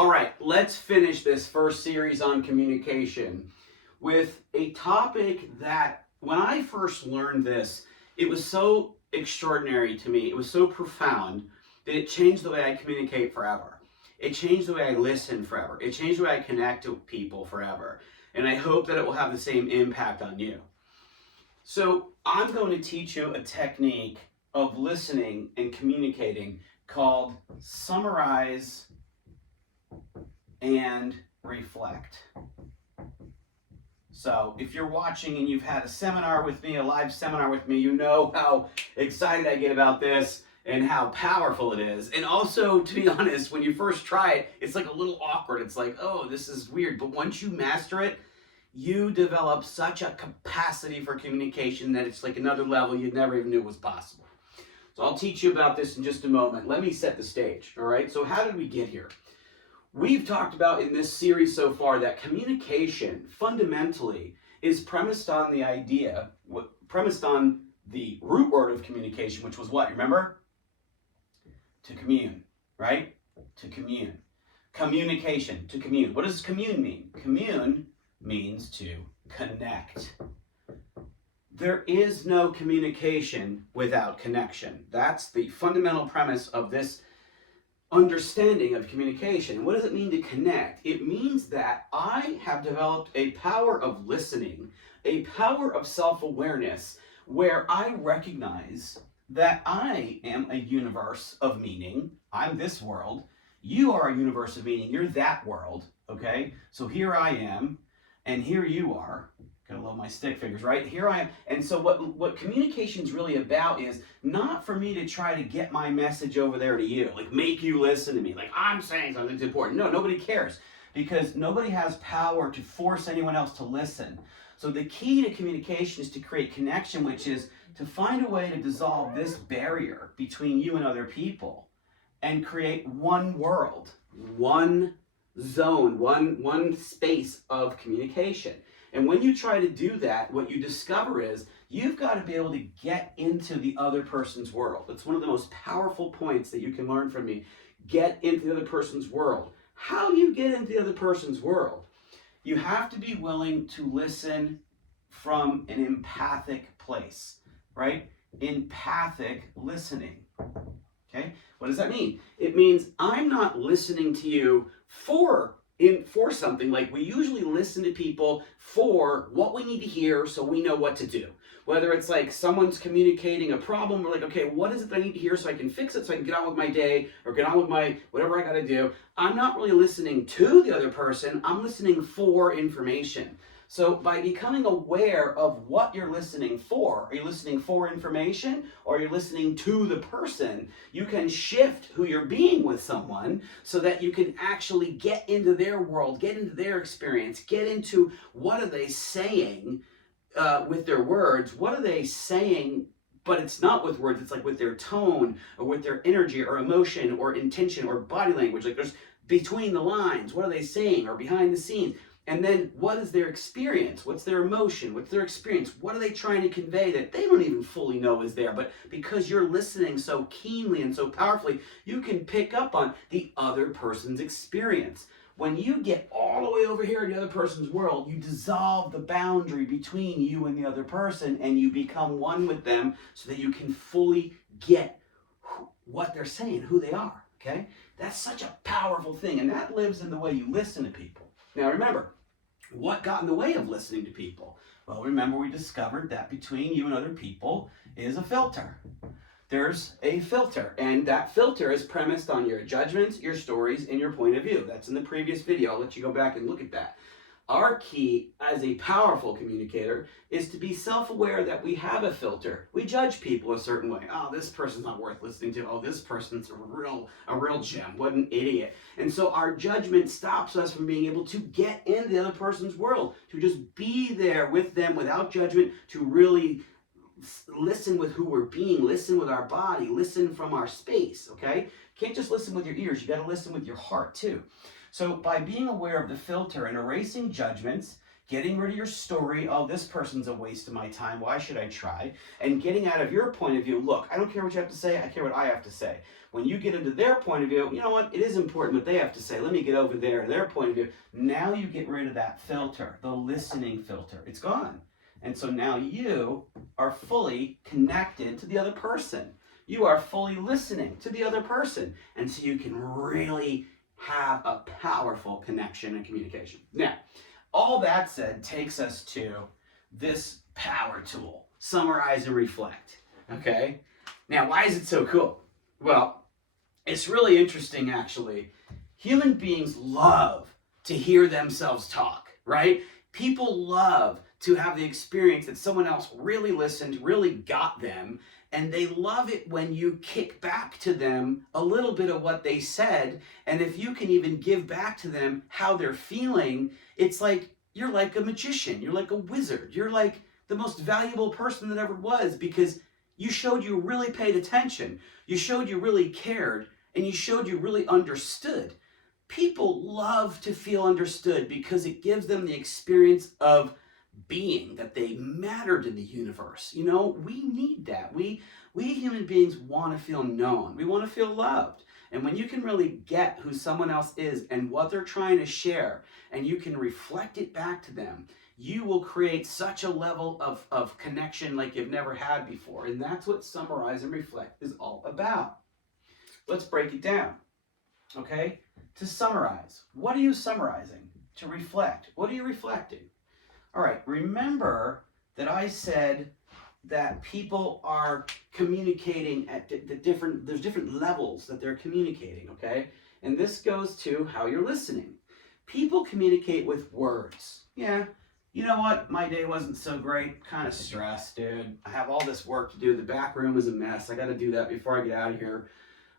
All right, let's finish this first series on communication with a topic that when I first learned this, it was so extraordinary to me. It was so profound that it changed the way I communicate forever. It changed the way I listen forever. It changed the way I connect to people forever. And I hope that it will have the same impact on you. So, I'm going to teach you a technique of listening and communicating called summarize and reflect. So if you're watching and you've had a seminar with me, a live seminar with me, you know how excited I get about this and how powerful it is. And also, to be honest, when you first try it, it's like a little awkward. It's like, oh, this is weird. But once you master it, you develop such a capacity for communication that it's like another level you never even knew was possible. So I'll teach you about this in just a moment. Let me set the stage, all right? So how did we get here? We've talked about in this series so far that communication fundamentally is premised on the idea, premised on the root word of communication, which was what? Remember? To commune, right? To commune. Communication, to commune. What does commune mean? Commune means to connect. There is no communication without connection. That's the fundamental premise of this understanding of communication. What does it mean to connect? It means that I have developed a power of listening, a power of self-awareness, where I recognize that I am a universe of meaning. I'm this world. You are a universe of meaning. You're that world, okay? So here I am, and here you are. Gotta love my stick figures, right? Here I am. And so what communication is really about is not for me to try to get my message over there to you, like make you listen to me, like I'm saying something's important. No, nobody cares because nobody has power to force anyone else to listen. So the key to communication is to create connection, which is to find a way to dissolve this barrier between you and other people and create one world, one zone, one space of communication. And when you try to do that, what you discover is you've got to be able to get into the other person's world. It's one of the most powerful points that you can learn from me. Get into the other person's world. How do you get into the other person's world? You have to be willing to listen from an empathic place, right? Empathic listening. Okay? What does that mean? It means I'm not listening to you for something. Like we usually listen to people for what we need to hear so we know what to do. Whether it's like someone's communicating a problem, we're like, okay, what is it that I need to hear so I can fix it so I can get on with my day or get on with my whatever I got to do. I'm not really listening to the other person. I'm listening for information. So by becoming aware of what you're listening for, are you listening for information or are you listening to the person, you can shift who you're being with someone so that you can actually get into their world, get into their experience, get into what are they saying with their words, what are they saying, but it's not with words, it's like with their tone or with their energy or emotion or intention or body language, like there's between the lines, what are they saying or behind the scenes. And then what is their experience? What's their emotion? What's their experience? What are they trying to convey that they don't even fully know is there? But because you're listening so keenly and so powerfully, you can pick up on the other person's experience. When you get all the way over here in the other person's world, you dissolve the boundary between you and the other person and you become one with them so that you can fully get what they're saying, who they are, okay? That's such a powerful thing, and that lives in the way you listen to people. Now remember, what got in the way of listening to people? Well, remember we discovered that between you and other people is a filter. There's a filter, and that filter is premised on your judgments, your stories, and your point of view. That's in the previous video. I'll let you go back and look at that. Our key as a powerful communicator is to be self-aware that we have a filter. We judge people a certain way. Oh, this person's not worth listening to. Oh, this person's a real gem. What an idiot. And so our judgment stops us from being able to get in the other person's world, to just be there with them without judgment, to really listen with who we're being, listen with our body, listen from our space, okay? You can't just listen with your ears. You got to listen with your heart too. So by being aware of the filter and erasing judgments, getting rid of your story, oh, this person's a waste of my time, why should I try? And getting out of your point of view, look, I don't care what you have to say, I care what I have to say. When you get into their point of view, you know what, it is important what they have to say, let me get over there to their point of view. Now you get rid of that filter, the listening filter, it's gone. And so now you are fully connected to the other person. You are fully listening to the other person. And so you can really have a powerful connection and communication. Now, all that said takes us to this power tool, summarize and reflect, okay? Now, why is it so cool? Well, it's really interesting, actually. Human beings love to hear themselves talk, right? People love to have the experience that someone else really listened, really got them, and they love it when you kick back to them a little bit of what they said, and if you can even give back to them how they're feeling, it's like you're like a magician, you're like a wizard, you're like the most valuable person that ever was, because you showed you really paid attention, you showed you really cared, and you showed you really understood. People love to feel understood because it gives them the experience of being, that they mattered in the universe. You know, we need that. We human beings want to feel known. We want to feel loved. And when you can really get who someone else is and what they're trying to share, and you can reflect it back to them, you will create such a level of connection like you've never had before. And that's what Summarize and Reflect is all about. Let's break it down. Okay? To summarize, what are you summarizing? To reflect, what are you reflecting? All right, remember that I said that people are communicating at there's different levels that they're communicating, okay? And this goes to how you're listening. People communicate with words. Yeah, you know what? My day wasn't so great. Kind of stressed, dude. I have all this work to do. The back room is a mess. I got to do that before I get out of here.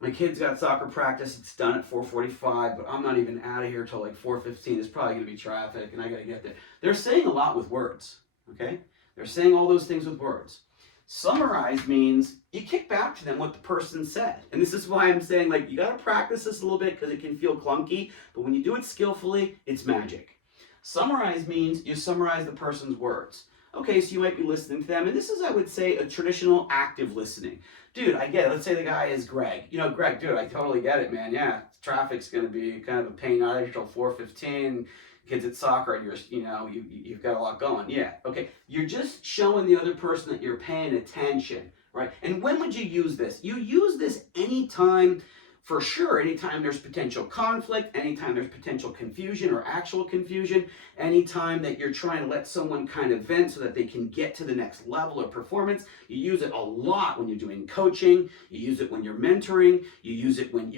My kids got soccer practice. It's done at 4:45, but I'm not even out of here till like 4:15. There's probably going to be traffic, and I got to get there. They're saying a lot with words, okay? They're saying all those things with words. Summarize means you kick back to them what the person said. And this is why I'm saying, like, you got to practice this a little bit because it can feel clunky, but when you do it skillfully, it's magic. Summarize means you summarize the person's words. Okay, so you might be listening to them, and this is, I would say, a traditional active listening. Dude, I get it. Let's say the guy is Greg. You know, Greg, dude, I totally get it, man. Yeah, traffic's going to be kind of a pain out until 4:15. Kids at soccer, and you've got a lot going. Yeah, okay. You're just showing the other person that you're paying attention, right? And when would you use this? You use this anytime, for sure, anytime there's potential conflict, anytime there's potential confusion or actual confusion, anytime that you're trying to let someone kind of vent so that they can get to the next level of performance. You use it a lot when you're doing coaching, you use it when you're mentoring, you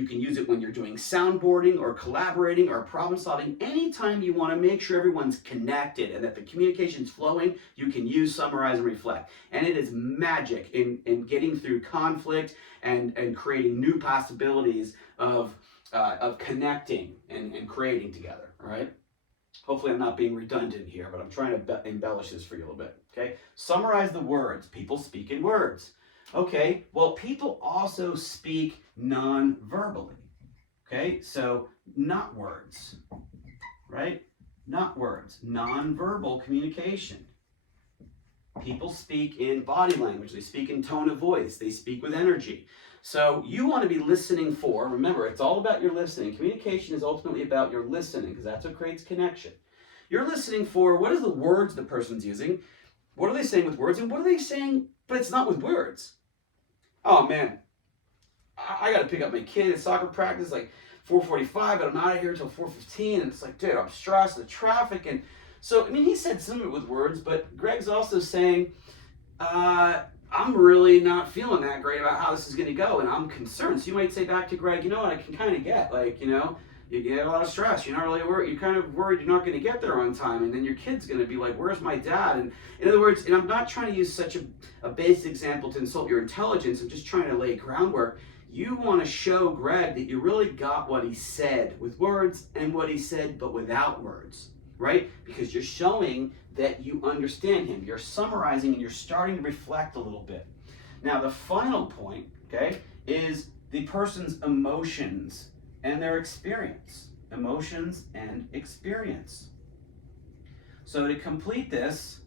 can use it when you're doing soundboarding or collaborating or problem solving. Anytime you want to make sure everyone's connected and that the communication's flowing, you can use Summarize and Reflect. And it is magic in getting through conflict and creating new possibilities of connecting and creating together, all right? Hopefully I'm not being redundant here, but I'm trying to embellish this for you a little bit, okay? Summarize the words. People speak in words. Okay, well, people also speak non-verbally, okay? So not words, right? Not words, non-verbal communication. People speak in body language, they speak in tone of voice, they speak with energy. So you want to be listening for, remember, it's all about your listening. Communication is ultimately about your listening because that's what creates connection. You're listening for what is the words the person's using, what are they saying with words, and what are they saying, but it's not with words. Oh man, I got to pick up my kid at soccer practice like 4:45, but I'm not out of here until 4:15, and it's like, dude, I'm stressed, the traffic, and so, I mean, he said some of it with words, but Greg's also saying, I'm really not feeling that great about how this is going to go, and I'm concerned. So you might say back to Greg, you know what, I can kind of get, like, you know, you get a lot of stress. You're not really worried. You're kind of worried you're not going to get there on time, and then your kid's going to be like, where's my dad? And in other words, and I'm not trying to use such a basic example to insult your intelligence. I'm just trying to lay groundwork. You want to show Greg that you really got what he said with words and what he said but without words. Right? Because you're showing that you understand him. You're summarizing and you're starting to reflect a little bit. Now, the final point, okay, is the person's emotions and their experience. Emotions and experience. So to complete this,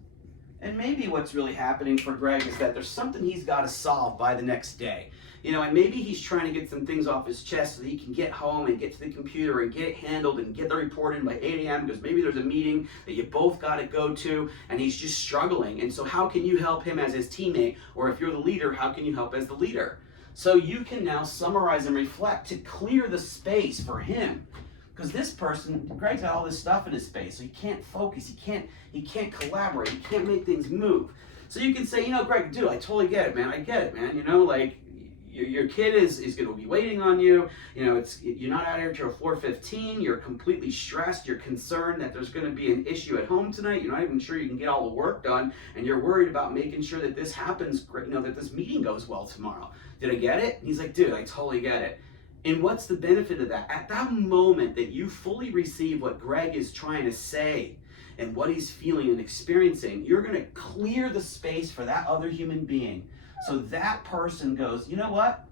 and maybe what's really happening for Greg is that there's something he's got to solve by the next day. And maybe he's trying to get some things off his chest so that he can get home and get to the computer and get it handled and get the report in by 8 a.m. because maybe there's a meeting that you both got to go to and he's just struggling. And so how can you help him as his teammate? Or if you're the leader, how can you help as the leader? So you can now summarize and reflect to clear the space for him. Because this person, Greg's got all this stuff in his space, so he can't focus, he can't collaborate, he can't make things move. So you can say, Greg, dude, I totally get it, man. I get it, man. Like your kid is going to be waiting on you. You're not out here till 4:15. You're completely stressed. You're concerned that there's going to be an issue at home tonight. You're not even sure you can get all the work done, and you're worried about making sure that this happens. That this meeting goes well tomorrow. Did I get it? And he's like, dude, I totally get it. And what's the benefit of that? At that moment that you fully receive what Greg is trying to say and what he's feeling and experiencing, you're going to clear the space for that other human being. So that person goes, you know what?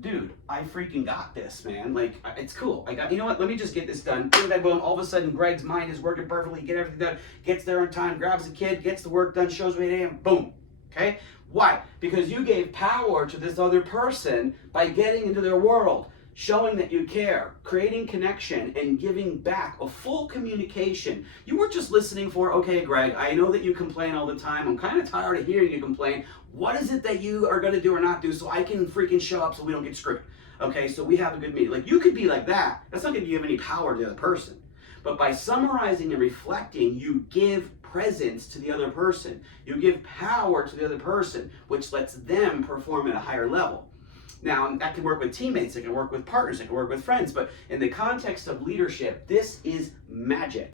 Dude, I freaking got this, man. Like, it's cool. You know what? Let me just get this done. Boom. All of a sudden, Greg's mind is working perfectly. Get everything done. Gets there on time. Grabs the kid. Gets the work done. Shows me 8 a.m. Boom. Okay? Why? Because you gave power to this other person by getting into their world. Showing that you care, creating connection, and giving back a full communication. You weren't just listening for, okay, Greg, I know that you complain all the time. I'm kind of tired of hearing you complain. What is it that you are going to do or not do so I can freaking show up so we don't get screwed? Okay, so we have a good meeting. Like, you could be like that. That's not going to give any power to the other person. But by summarizing and reflecting, you give presence to the other person. You give power to the other person, which lets them perform at a higher level. Now, that can work with teammates, it can work with partners, it can work with friends, but in the context of leadership, this is magic.